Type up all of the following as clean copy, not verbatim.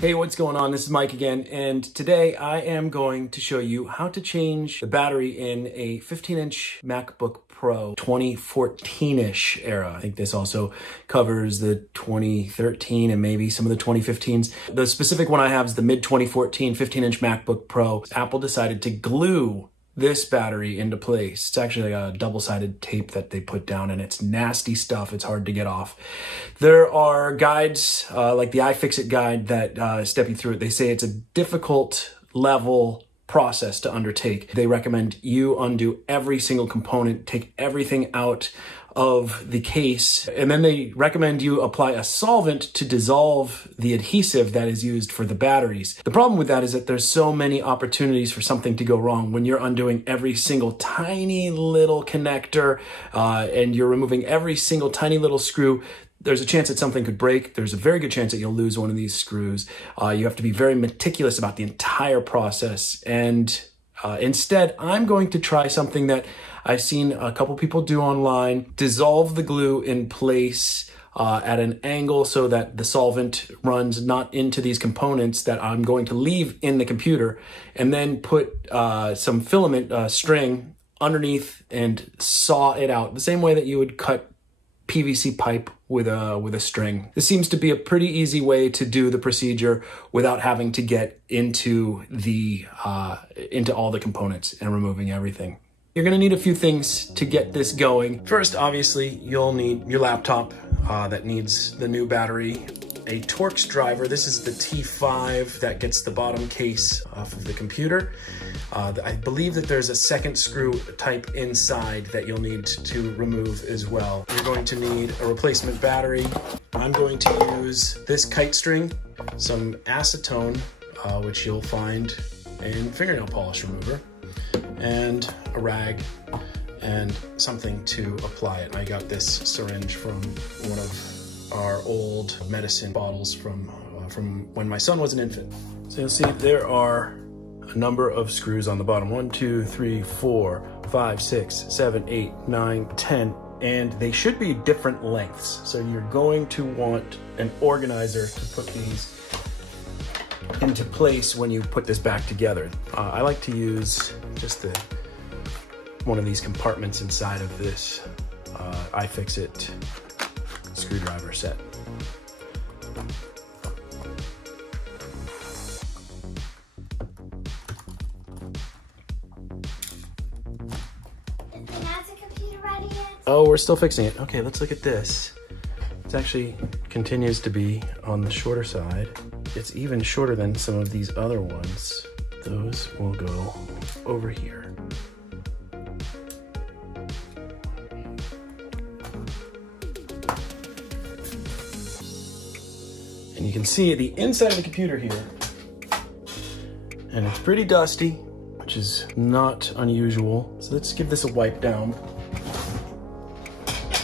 Hey, what's going on? This is Mike again, and today I am going to show you how to change the battery in a 15-inch MacBook Pro 2014-ish era. I think this also covers the 2013 and maybe some of the 2015s. The specific one I have is the mid-2014 15-inch MacBook Pro. Apple decided to glue this battery into place. It's actually like a double-sided tape that they put down, and it's nasty stuff. It's hard to get off. There are guides like the iFixit guide that step you through it. They say it's a difficult level process to undertake. They recommend you undo every single component, take everything out of the case, and then they recommend you apply a solvent to dissolve the adhesive that is used for the batteries. The problem with that is that there's so many opportunities for something to go wrong when you're undoing every single tiny little connector and you're removing every single tiny little screw. There's a chance that something could break. There's a very good chance that you'll lose one of these screws. You have to be very meticulous about the entire process. And instead, I'm going to try something that I've seen a couple people do online. Dissolve the glue in place at an angle so that the solvent runs not into these components that I'm going to leave in the computer, and then put some filament string underneath and saw it out the same way that you would cut PVC pipe with a string. This seems to be a pretty easy way to do the procedure without having to get into all the components and removing everything. You're gonna need a few things to get this going. First, obviously, you'll need your laptop that needs the new battery, a Torx driver. This is the T5 that gets the bottom case off of the computer. I believe that there's a second screw type inside that you'll need to remove as well. You're going to need a replacement battery. I'm going to use this Kite string, some acetone, which you'll find in fingernail polish remover, and a rag and something to apply it. I got this syringe from one of our old medicine bottles from when my son was an infant. So you'll see there are a number of screws on the bottom. 1, 2, 3, 4, 5, 6, 7, 8, 9, 10, and they should be different lengths. So you're going to want an organizer to put these into place when you put this back together. I like to use just one of these compartments inside of this iFixit screwdriver set. Oh, we're still fixing it. Okay, let's look at this. It actually continues to be on the shorter side. It's even shorter than some of these other ones. Those will go over here. And you can see the inside of the computer here. And it's pretty dusty, which is not unusual. So let's give this a wipe down.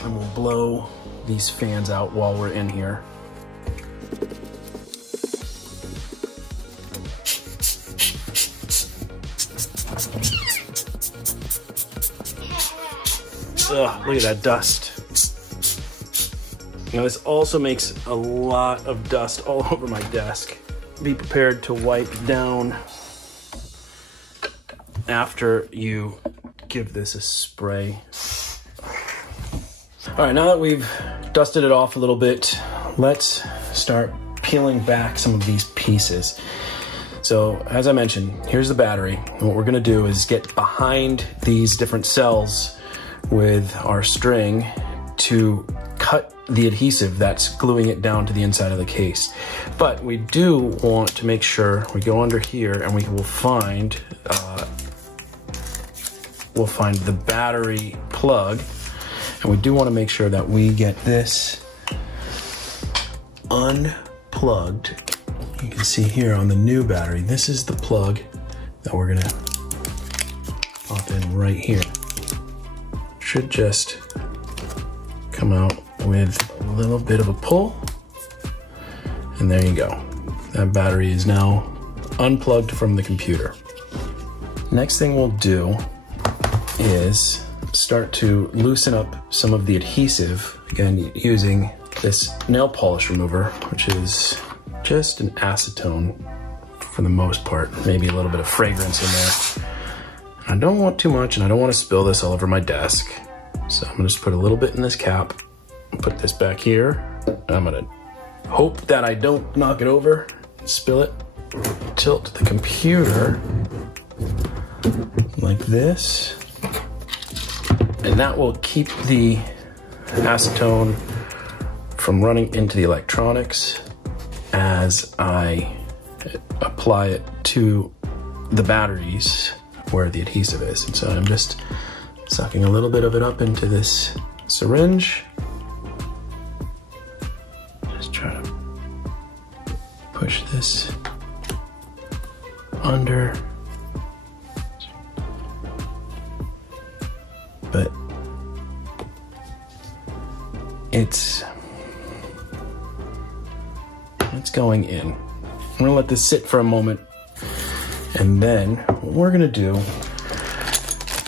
And we'll blow these fans out while we're in here. Ugh, look at that dust. Now this also makes a lot of dust all over my desk. Be prepared to wipe down after you give this a spray. All right, now that we've dusted it off a little bit, let's start peeling back some of these pieces. So as I mentioned, here's the battery. And what we're gonna do is get behind these different cells with our string to cut the adhesive that's gluing it down to the inside of the case. But we do want to make sure we go under here and we will find the battery plug. And we do want to make sure that we get this unplugged. You can see here on the new battery, this is the plug that we're gonna pop in right here. Should just come out with a little bit of a pull. And there you go. That battery is now unplugged from the computer. Next thing we'll do is start to loosen up some of the adhesive, again using this nail polish remover, which is just an acetone for the most part, maybe a little bit of fragrance in there. I don't want too much, and I don't want to spill this all over my desk. So I'm gonna just put a little bit in this cap, put this back here. I'm gonna hope that I don't knock it over, spill it, tilt the computer like this, and that will keep the acetone from running into the electronics as I apply it to the batteries where the adhesive is. And so I'm just sucking a little bit of it up into this syringe. Just try to push this under. But it's going in. I'm gonna let this sit for a moment, and then what we're gonna do,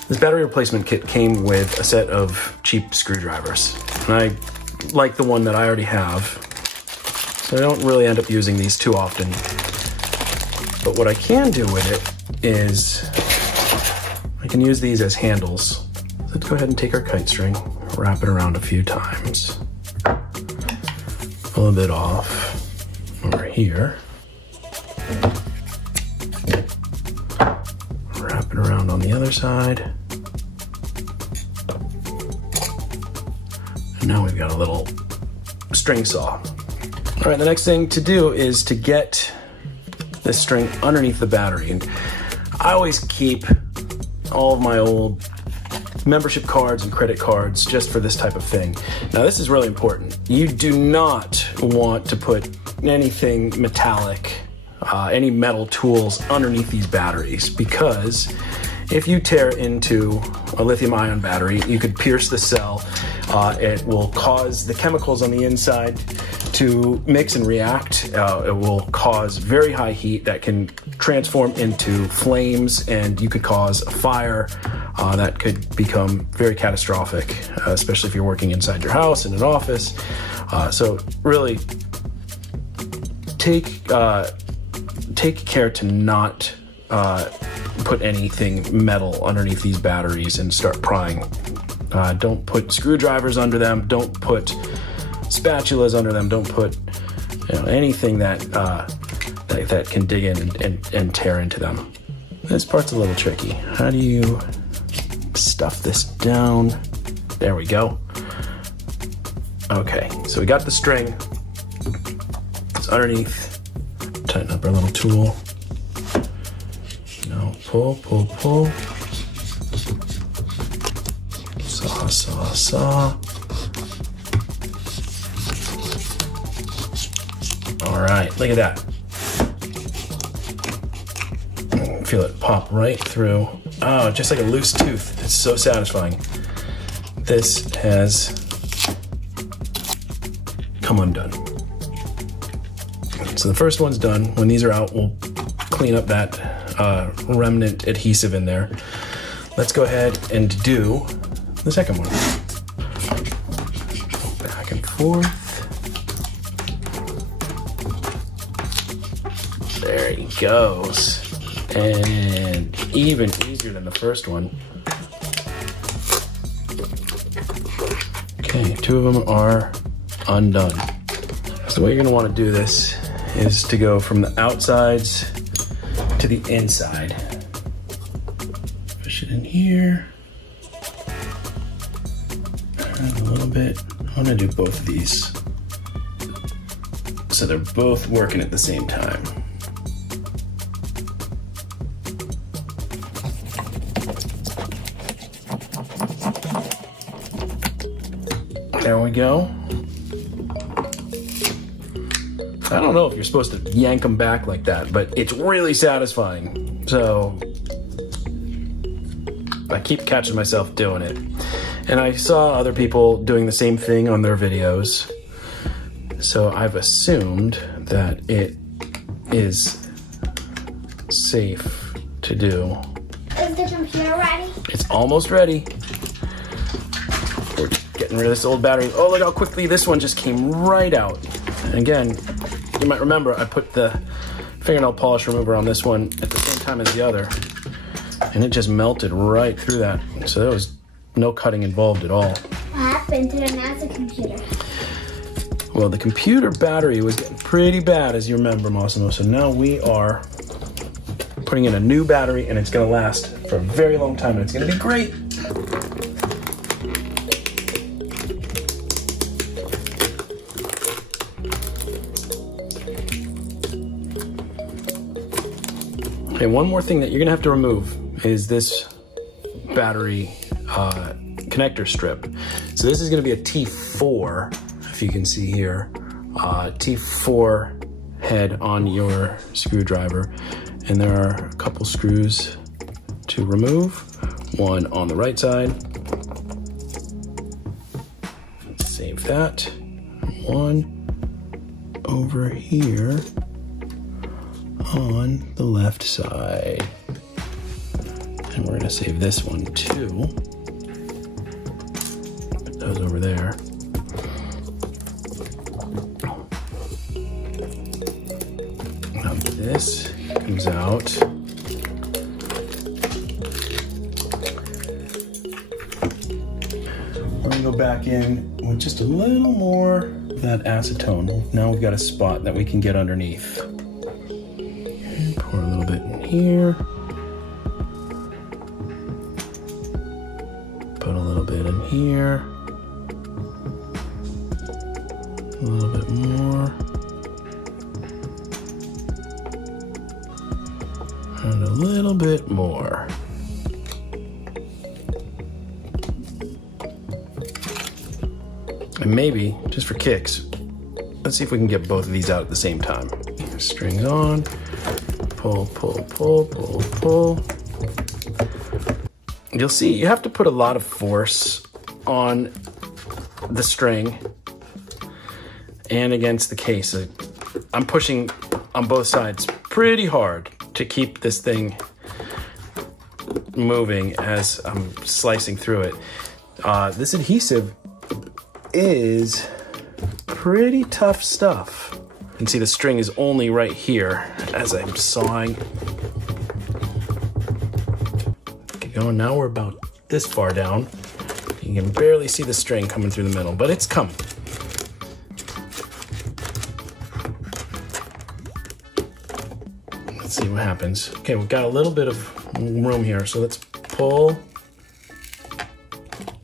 this battery replacement kit came with a set of cheap screwdrivers, and I like the one that I already have, so I don't really end up using these too often. But what I can do with it is I can use these as handles. Let's go ahead and take our kite string, wrap it around a few times, pull a bit off over here, wrap it around on the other side, and now we've got a little string saw. All right, the next thing to do is to get this string underneath the battery, and I always keep all of my old membership cards and credit cards just for this type of thing. Now this is really important. You do not want to put anything metallic, any metal tools underneath these batteries, because if you tear into a lithium-ion battery, you could pierce the cell. It will cause the chemicals on the inside to mix and react. It will cause very high heat that can transform into flames, and you could cause a fire that could become very catastrophic, especially if you're working inside your house in an office. So really take care to not put anything metal underneath these batteries and start prying. Don't put screwdrivers under them. Don't put spatulas under them. Don't put anything that that can dig in and tear into them. This part's a little tricky. How do you stuff this down? There we go. Okay, so we got the string. It's underneath. Tighten up our little tool. Now pull, pull, pull. Saw, saw, saw. All right, look at that. Feel it pop right through. Oh, just like a loose tooth. It's so satisfying. This has come undone. So the first one's done. When these are out, we'll clean up that remnant adhesive in there. Let's go ahead and do the second one. Back and forth. There he goes. And even easier than the first one. Okay, two of them are undone. So the way you're gonna wanna do this is to go from the outsides to the inside. Push it in here. And a little bit. I'm gonna do both of these, so they're both working at the same time. There we go. I don't know if you're supposed to yank them back like that, but it's really satisfying. So I keep catching myself doing it. And I saw other people doing the same thing on their videos. So I've assumed that it is safe to do. Is the computer ready? It's almost ready. We're getting rid of this old battery. Oh, look how quickly this one just came right out. And again, You might remember I put the fingernail polish remover on this one at the same time as the other, and it just melted right through that. So there was no cutting involved at all. What happened to the NASA computer? Well, the computer battery was getting pretty bad, as you remember, Massimo. So now we are putting in a new battery, and it's gonna last for a very long time, and it's gonna be great. Okay, one more thing that you're gonna have to remove is this battery connector strip. So this is gonna be a T4, if you can see here, T4 head on your screwdriver. And there are a couple screws to remove, one on the right side. Save that. One over here on the left side. And we're gonna save this one too. Put those over there. Now this comes out. We're gonna go back in with just a little more of that acetone. Now we've got a spot that we can get underneath. Pour a little bit in here. Put a little bit in here. A little bit more. And a little bit more. And maybe, just for kicks, let's see if we can get both of these out at the same time. Strings on. Pull, pull, pull, pull, pull. You'll see, you have to put a lot of force on the string and against the case. I'm pushing on both sides pretty hard to keep this thing moving as I'm slicing through it. This adhesive is pretty tough stuff. You can see the string is only right here as I'm sawing. Keep going, now we're about this far down. You can barely see the string coming through the middle, but it's coming. Let's see what happens. Okay, we've got a little bit of room here, so let's pull.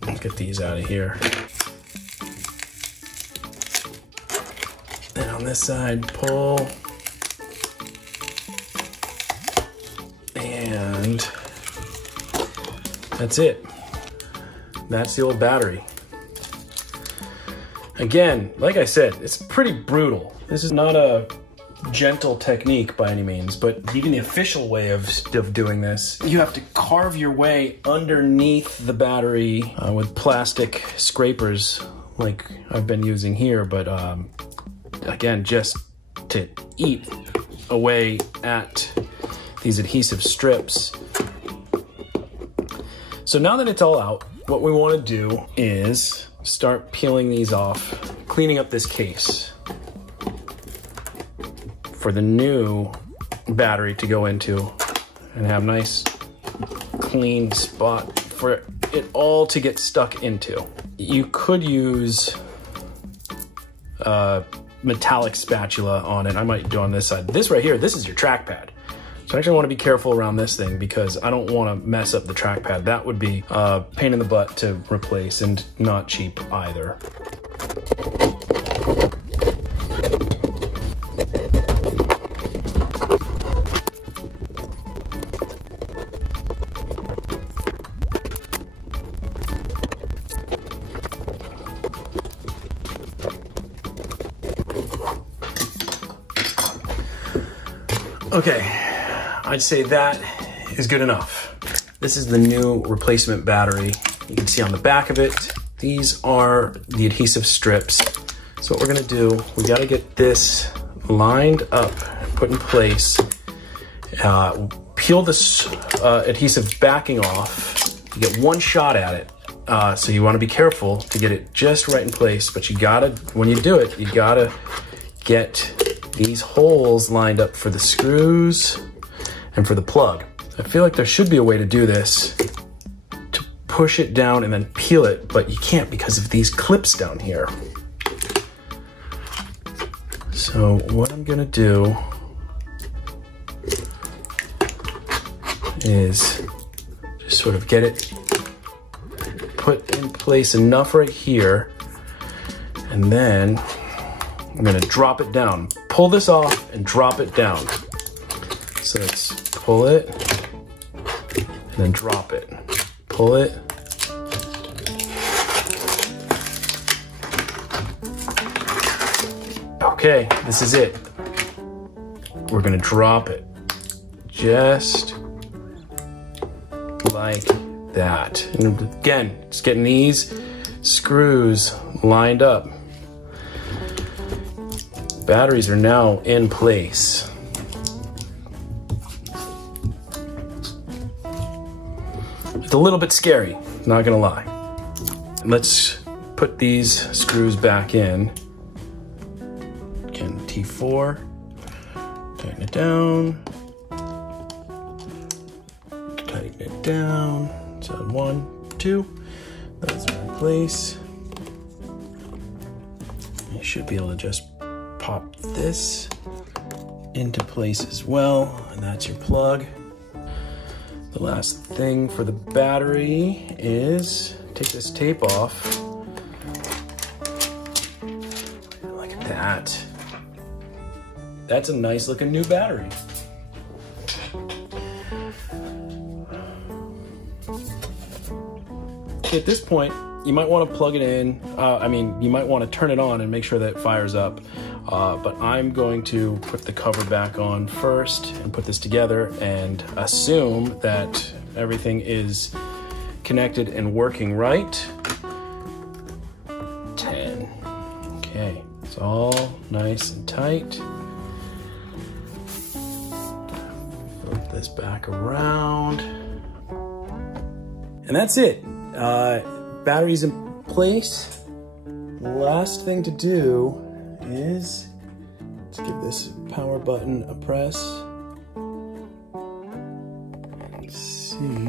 Let's get these out of here. And on this side, pull. And that's it. That's the old battery. Again, like I said, it's pretty brutal. This is not a gentle technique by any means, but even the official way of doing this, you have to carve your way underneath the battery with plastic scrapers like I've been using here, but again, just to eat away at these adhesive strips. So now that it's all out, what we want to do is start peeling these off, cleaning up this case for the new battery to go into and have a nice clean spot for it all to get stuck into. You could use a metallic spatula on it. I might do on this side. This right here, this is your trackpad. So I actually want to be careful around this thing because I don't want to mess up the trackpad. That would be a pain in the butt to replace and not cheap either. Okay, I'd say that is good enough. This is the new replacement battery. You can see on the back of it, these are the adhesive strips. So what we're gonna do, we gotta get this lined up, put in place, peel this adhesive backing off. You get one shot at it. So you wanna be careful to get it just right in place, but you gotta, when you do it, you gotta get these holes lined up for the screws and for the plug. I feel like there should be a way to do this, to push it down and then peel it, but you can't because of these clips down here. So what I'm gonna do is just sort of get it put in place enough right here, and then I'm gonna drop it down. Pull this off and drop it down. So let's pull it and then drop it. Pull it. Okay, this is it. We're gonna drop it just like that. And again, just getting these screws lined up. Batteries are now in place. It's a little bit scary, not gonna lie. Let's put these screws back in. Again, T4, tighten it down, tighten it down. So 1, 2, those are in place. You should be able to just pop this into place as well, and that's your plug. The last thing for the battery is take this tape off. Look at that. That's a nice looking new battery. At this point, you might want to plug it in. You might want to turn it on and make sure that it fires up. But I'm going to put the cover back on first and put this together and assume that everything is connected and working right. 10. Okay, it's all nice and tight. Flip this back around. And that's it. Battery's in place. Last thing to do is let's give this power button a press. Let's see.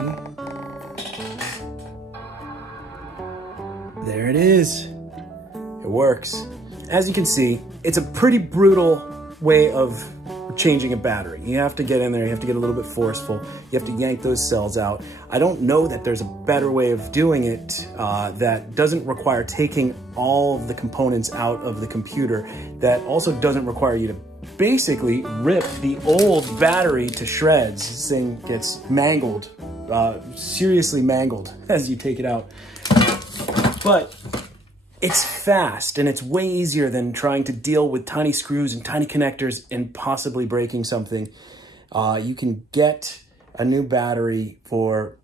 There it is. It works. As you can see, it's a pretty brutal way of changing a battery. You have to get in there, you have to get a little bit forceful, you have to yank those cells out. I don't know that there's a better way of doing it that doesn't require taking all of the components out of the computer, that also doesn't require you to basically rip the old battery to shreds. This thing gets mangled, seriously mangled as you take it out. But it's fast and it's way easier than trying to deal with tiny screws and tiny connectors and possibly breaking something. You can get a new battery for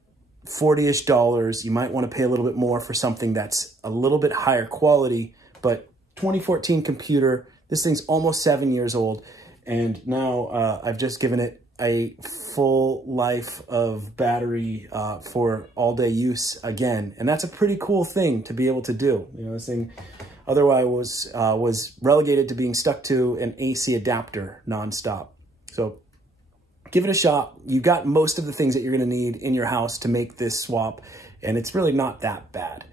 $40-ish. You might want to pay a little bit more for something that's a little bit higher quality, but 2014 computer, this thing's almost 7 years old. And now I've just given it a full life of battery for all day use again. And that's a pretty cool thing to be able to do. You know, this thing otherwise was relegated to being stuck to an AC adapter nonstop. So give it a shot. You've got most of the things that you're gonna need in your house to make this swap, and it's really not that bad.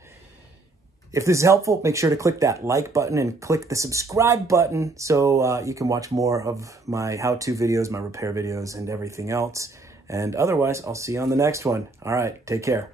If this is helpful, make sure to click that like button and click the subscribe button so you can watch more of my how-to videos, my repair videos, and everything else. And otherwise, I'll see you on the next one. All right, take care.